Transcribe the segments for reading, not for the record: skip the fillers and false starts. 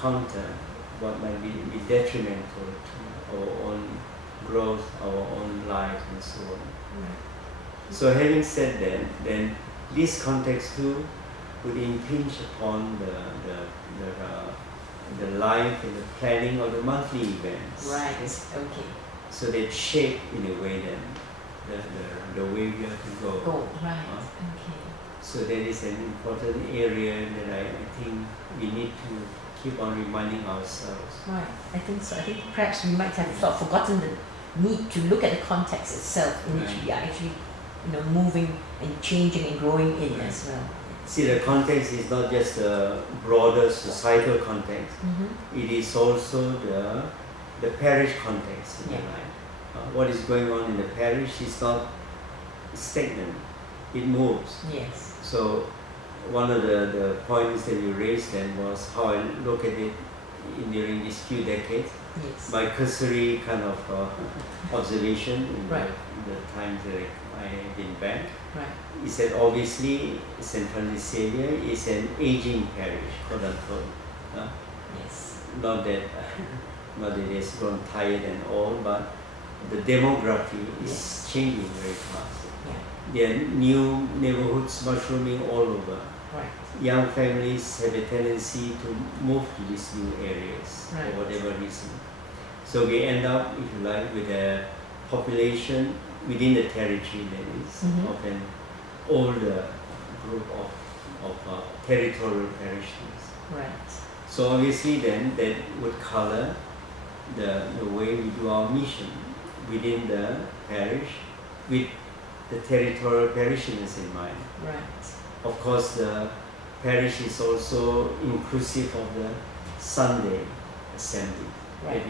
counter what might be detrimental to our own growth, our own life, and so on. Right. So having said that, then this context too would impinge upon the life and the planning of the monthly events. Right. Okay. So they shape in a way then the way we have to go. Go. Right. Okay. So that is an important area that I think we need to keep on reminding ourselves. Right. I think so. I think perhaps we might have sort of forgotten the need to look at the context itself in which we are actually, moving and changing and growing in as well. See, the context is not just a broader societal context. Mm-hmm. It is also the parish context. Yeah. What is going on in the parish is not stagnant. It moves. Yes. So one of the points that you raised then was how I look at it during these few decades. Yes. My cursory kind of observation in Right. the times that I have been back. Right. Is that obviously St. Francis Xavier is an aging parish, quote unquote. Yes. Not that it has grown tired and old, but the demography is changing very fast. Yeah. There are new neighborhoods mushrooming all over. Right. Young families have a tendency to move to these new areas Right. for whatever reason. So we end up, if you like, with a population within the territory that is Mhm. of an older group of territorial parishes. Right. So obviously then that would color the way we do our mission within the parish with the territorial parishioners in mind. Right. Of course, the parish is also inclusive of the Sunday assembly. Right.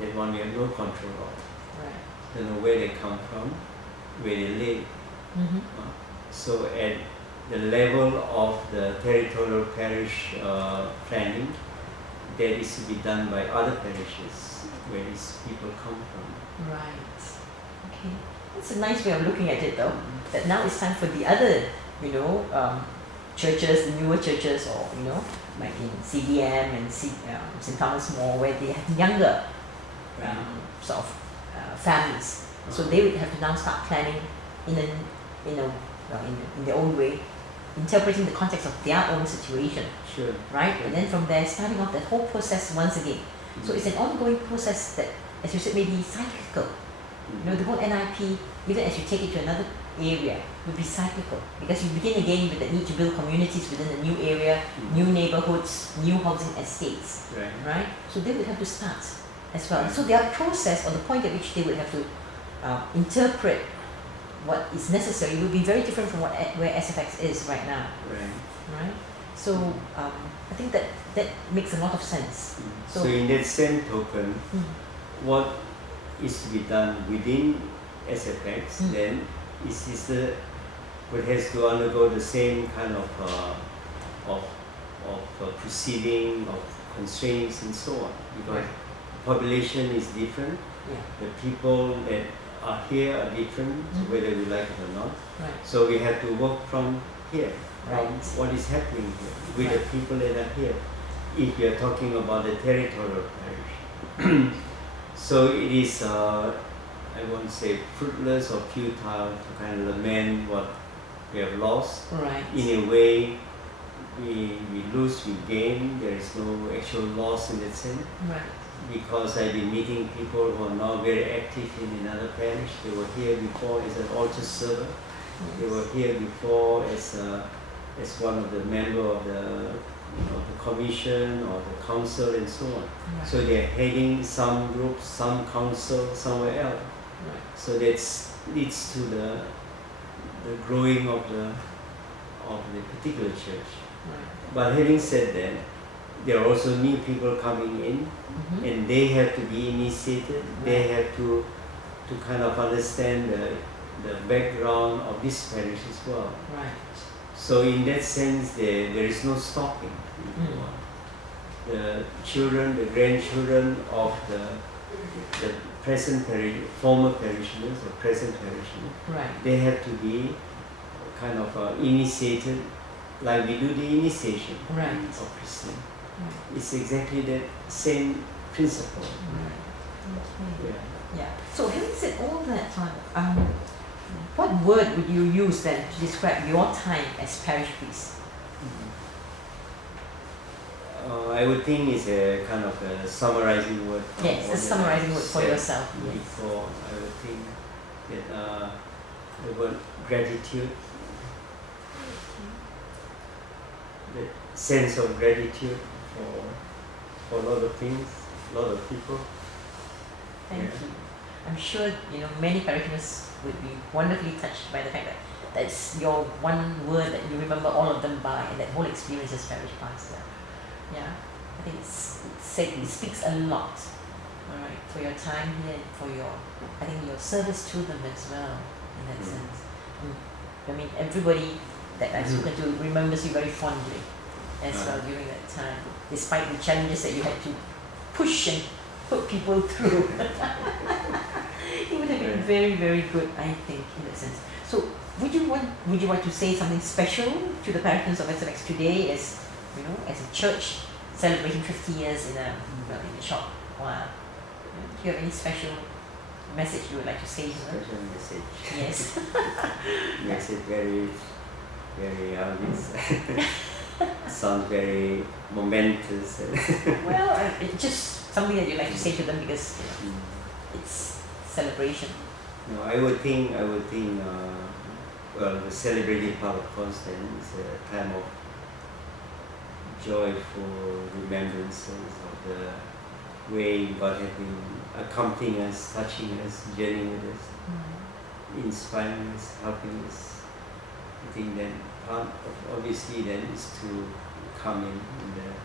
That one we have no control of. Right. Don't know where they come from, where they live. Mm-hmm. So at the level of the territorial parish planning, that is to be done by other parishes where these people come from. Right. Okay. That's a nice way of looking at it, though. That now it's time for the other, churches, newer churches, or like in CDM and St. Thomas More, where they have younger sort of families. So they would have to now start planning in their own way, interpreting the context of their own situation, Sure. right? And then from there, starting off that whole process once again. So it's an ongoing process that, as you said, may be cyclical. The whole NIP, even as you take it to another area, will be cyclical, because you begin again with the need to build communities within a new area, new neighborhoods, new housing estates, right? So they would have to start as well. So their process, or the point at which they would have to interpret what is necessary, will be very different from where SFX is right now, right? So I think that makes a lot of sense. So in that same token, what is to be done within SFX then is what has to undergo the same kind of proceeding, of constraints and so on, because population is different. The people that are here are different, whether we like it or not. So we have to work from here, from what is happening here, with the people that are here, if we are talking about the territorial parish. So it is, I won't say fruitless or futile to kind of lament what we have lost. In a way, we lose, we gain. There is no actual loss in that sense. Because I've been meeting people who are now very active in another parish. They were here before as an altar server. They were here before as one of the member of the commission or the council and so on. So they are heading some group, some council somewhere else. So that leads to the growing of the particular church. But having said that, there are also new people coming in, and they have to be initiated. They have to kind of understand the background of this parish as well. So in that sense, there is no stopping. The children, the grandchildren of the present former parishioners or present parishioners, they have to be kind of initiated, like we do the initiation of Christian. it's exactly the same principle. Okay. Yeah. So having said all that, what word would you use then to describe your time as parish priest? I would think it's a kind of a summarizing word. Yes, a summarizing word for yourself. Before, I would think that the word gratitude, the sense of gratitude for a lot of things, a lot of people. Thank you. I'm sure many parishioners would be wonderfully touched by the fact that that's your one word that you remember all of them by, and that whole experience as parish pastor. Yeah, I think it speaks a lot. All right, for your time here, and for your service to them as well, in that sense. I mean, everybody that I've spoken to remembers you very fondly as well during that time, despite the challenges that you had to push and put people through. It would have been very, very good, I think, in that sense. So, would you want to say something special to the parishioners of SMX today, as as a church celebrating 50 years in a short while? Do you have any special message you would like to say to them? Special message. Yes. Message very, very sounds very momentous. Well, it's just something that you'd like to say to them because it's celebration. No, I would think, well, the celebrating part, of course, then is a time of joyful remembrances of the way God has been accompanying us, touching us, journeying with us, inspiring us, helping us. I think then part of obviously then is to come in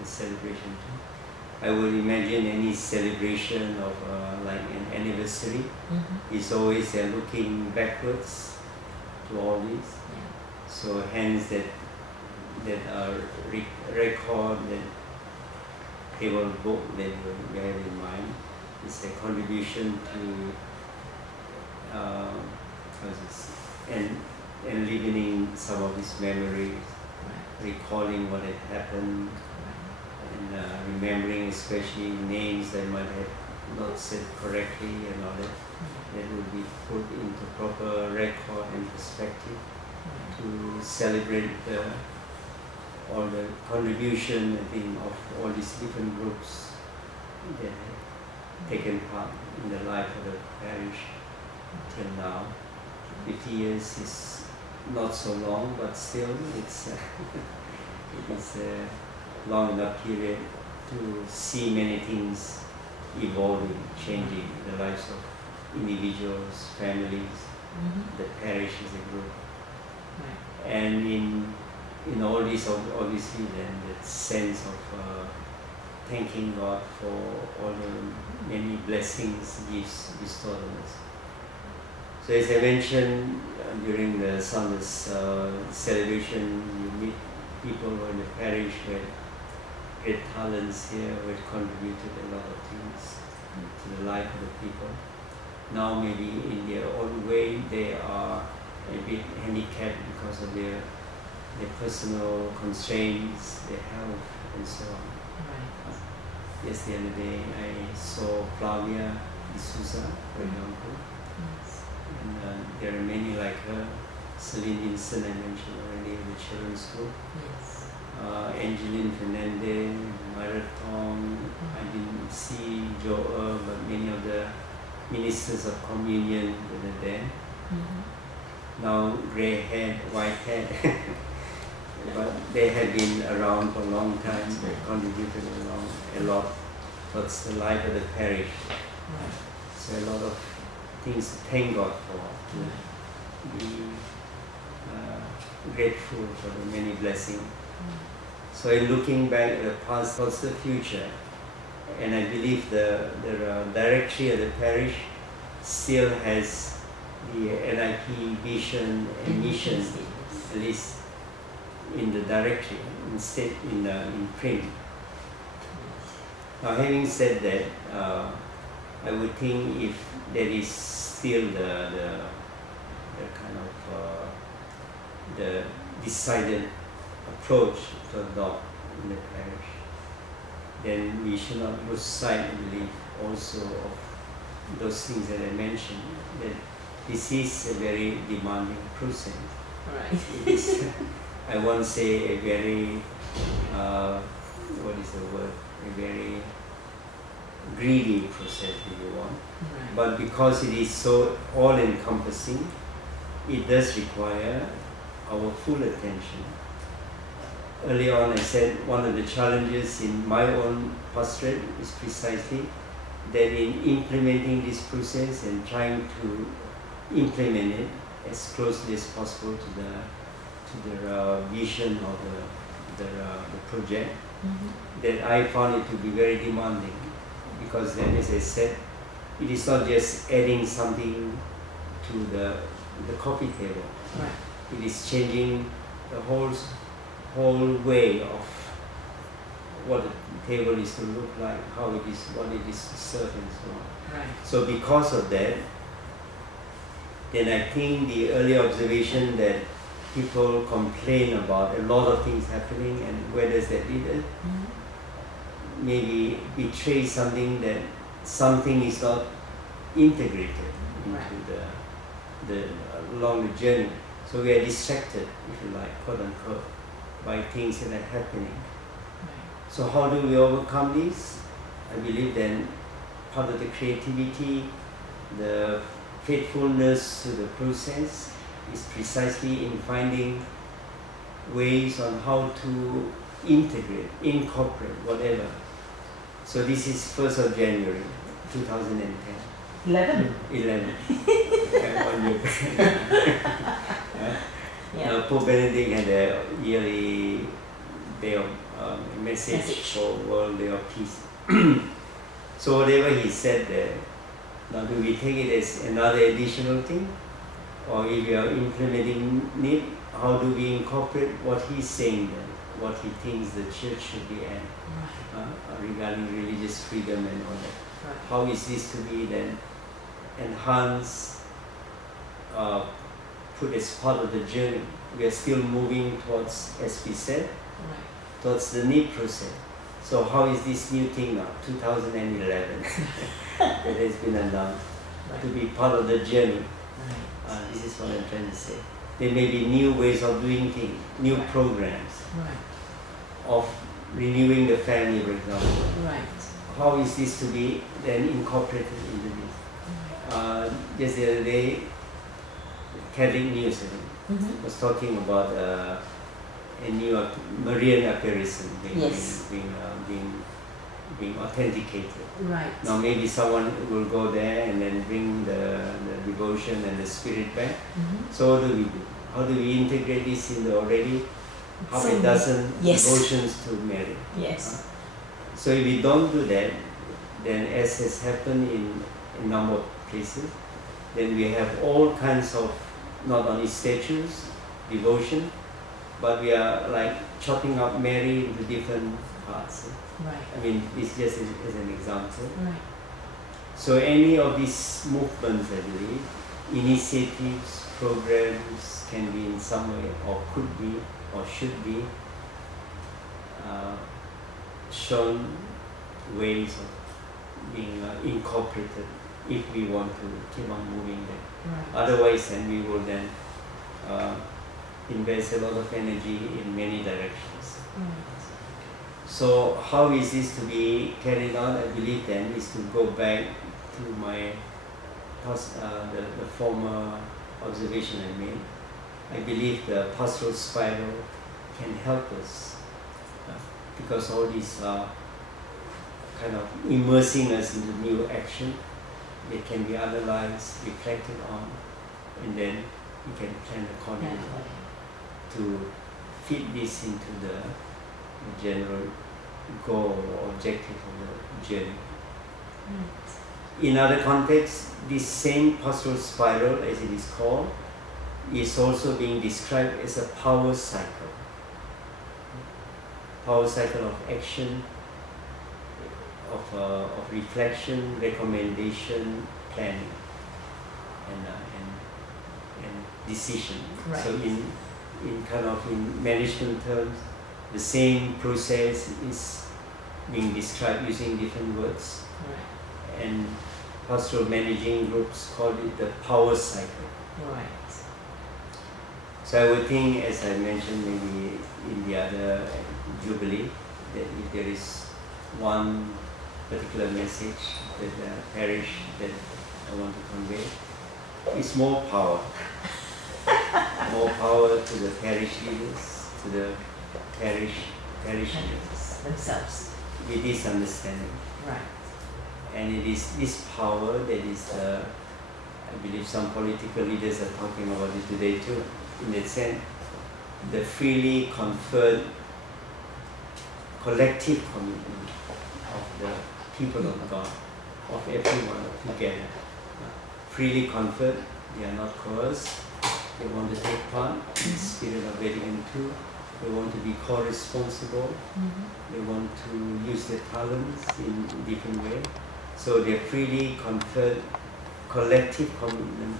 the celebration too. I would imagine any celebration of like an anniversary is always looking backwards to all this. So hence that record, that table book that you have in mind is a contribution to enlivening some of these memories, recalling what had happened, and remembering especially names that might have not said correctly and all that. That will be put into proper record and perspective to celebrate all the contribution, I think, of all these different groups that have taken part in the life of the parish till now. 50 years is not so long, but still it's it is a long enough period to see many things evolving, changing the lives of individuals, families, the parish as a group. And in all this, obviously, then that sense of thanking God for all the many blessings He's bestowed on us. So as I mentioned during the Sunday's celebration, you meet people who are in the parish with great talents here, who have contributed a lot of things to the life of the people. Now maybe in their own way they are a bit handicapped because of their personal constraints, their health and so on. Yes, the other day I saw Flavia D'Souza, for example. And there are many like her. Celine Vincent, I mentioned already, in the children's school. Angeline Fernandez, Marathon. I didn't see Joel, but many of the ministers of communion were there. Now grey head, white head. But they have been around for a long time. They contributed a lot towards the life of the parish. So a lot of things to thank God for, to be grateful for the many blessings. So in looking back at the past, what's the future? And I believe the directory of the parish still has the NIP vision and mission, at least in the directory, instead in print. Now, having said that, I would think if there is still the kind of the decided approach to adopt in the parish, then we should not lose sight, I believe, also of those things that I mentioned, that this is a very demanding process. Right. It is, I won't say a very, what is the word, a very greedy process, if you want. Right. But because it is so all-encompassing, it does require our full attention. Earlier on I said one of the challenges in my own pastorate is precisely that in implementing this process and trying to implement it as closely as possible to the vision of the project, that I found it to be very demanding, because then, as I said, it is not just adding something to the coffee table. Right. It is changing the whole way of what the table is to look like, how it is, what it is to serve, and so on. Right. So because of that, then I think the early observation that people complain about a lot of things happening and where does that lead us, maybe betray something that something is not integrated into the along the journey. So we are distracted, if you like, quote unquote, by things that are happening. So how do we overcome this? I believe then part of the creativity, the faithfulness to the process is precisely in finding ways on how to integrate, incorporate, whatever. So this is 1st of January 2010. 11. 11. 1 year back. Pope Benedict had a yearly day of message for World Day of Peace. So whatever he said there, now do we take it as another additional thing? Or if we are implementing it, how do we incorporate what he's saying there, what he thinks the church should be at, regarding religious freedom and all that? Right. How is this to be then enhanced, put as part of the journey? We are still moving towards, as we said, towards the need process. So how is this new thing now, 2011, that has been announced, to be part of the journey? This is what I'm trying to say. There may be new ways of doing things, new programs of renewing the family, for example. How is this to be then incorporated into this? Just the other day, Catholic News was talking about a new Marian apparition being authenticated. Now maybe someone will go there and then bring the devotion and the spirit back. So what do we do? How do we integrate this in the already half a dozen devotions to Mary? So if we don't do that, then as has happened in a number of places, then we have all kinds of not only statues, devotion, but we are like chopping up Mary into different parts. I mean, this just as an example. So any of these movements, I believe, initiatives, programs can be in some way, or could be, or should be, shown ways of being incorporated if we want to keep on moving there. Otherwise, then we will then invest a lot of energy in many directions. So how is this to be carried on? I believe then is to go back to my the former observation I made. I believe the pastoral spiral can help us because all these are kind of immersing us into new action. They can be analyzed, reflected on, and then we can plan accordingly to fit this into the general goal or objective of the journey. In other contexts, this same pastoral spiral, as it is called, is also being described as a power cycle. Power cycle of action, of reflection, recommendation, planning, and decision. So in kind of in management terms, the same process is being described using different words. Right. And pastoral managing groups call it the power cycle. Right. So I would think, as I mentioned maybe in the other Jubilee, that if there is one particular message that the parish that I want to convey, it's more power. More power to the parish leaders, to the parishioners themselves. with this understanding. Right. And it is this power that is, I believe some political leaders are talking about it today too, in that sense, the freely conferred collective commitment of the people of God, of everyone together. Freely conferred, they are not coerced, they want to take part in the spirit of Vatican II, they want to be co-responsible, they want to use their talents in different ways. So they are freely conferred collective commitment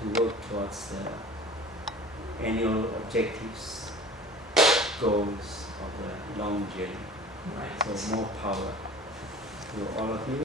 to work towards the annual objectives, goals of the long journey. Right. So more power to all of you.